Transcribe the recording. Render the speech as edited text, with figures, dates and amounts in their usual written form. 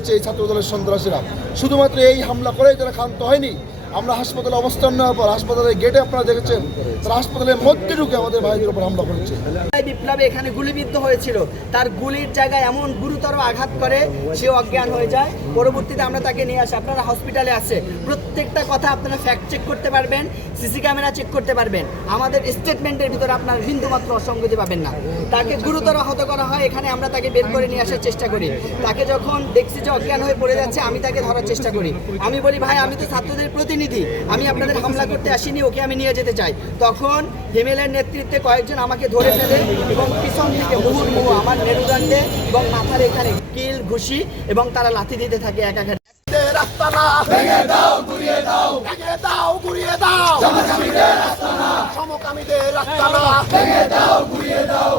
দিয়েছে এই ছাত্রদলের সন্ত্রাসীরা। শুধুমাত্র এই হামলা করেই তারা ক্ষান্ত হয়নি। আমরা হাসপাতালে অবস্থান নেওয়ার পর হাসপাতালের গেটে আপনারা দেখেছেন তারা হাসপাতালের মধ্যে ঢুকে আমাদের ভাইদের উপর হামলা করেছে। বিপ্লবে এখানে গুলিবিদ্ধ হয়েছিল, তার গুলির জায়গায় এমন গুরুতর আঘাত করে সে অজ্ঞান হয়ে যায়। পরবর্তীতে আমরা তাকে নিয়ে আসি, আপনারা হসপিটালে আছে, প্রত্যেকটা কথা আপনারা ফ্যাক্ট চেক করতে পারবেন, সিসি ক্যামেরা চেক করতে পারবেন। আমাদের স্টেটমেন্টের ভিতরে আপনার বিন্দুমাত্র অসঙ্গতি পাবেন না। তাকে গুরুতর আহত করা হয়, এখানে আমরা তাকে বের করে নিয়ে আসার চেষ্টা করি। তাকে যখন দেখছি যে অজ্ঞান হয়ে পড়ে যাচ্ছে, আমি তাকে ধরার চেষ্টা করি। আমি বলি, ভাই আমি তো ছাত্রদের প্রতিনিধি, আমি আপনাদের হামলা করতে আসিনি, ওকে আমি নিয়ে যেতে চাই। তখন হিমেলের নেতৃত্বে কয়েকজন আমাকে ধরে ফেলে এবং পিছন দিকে মুহুর্মুহু আমার মেরুদণ্ডে এবং মাথার এখানে কিল ঘুষি এবং তারা লাথি দিতে থাকে একাঘাত। রাস্তানা ভেঙে দাও, গুড়িয়ে দাও, ভেঙে দাও, গুড়িয়ে দাও, সমকামীদের রাস্তানা ভেঙে দাও, গুড়িয়ে দাও।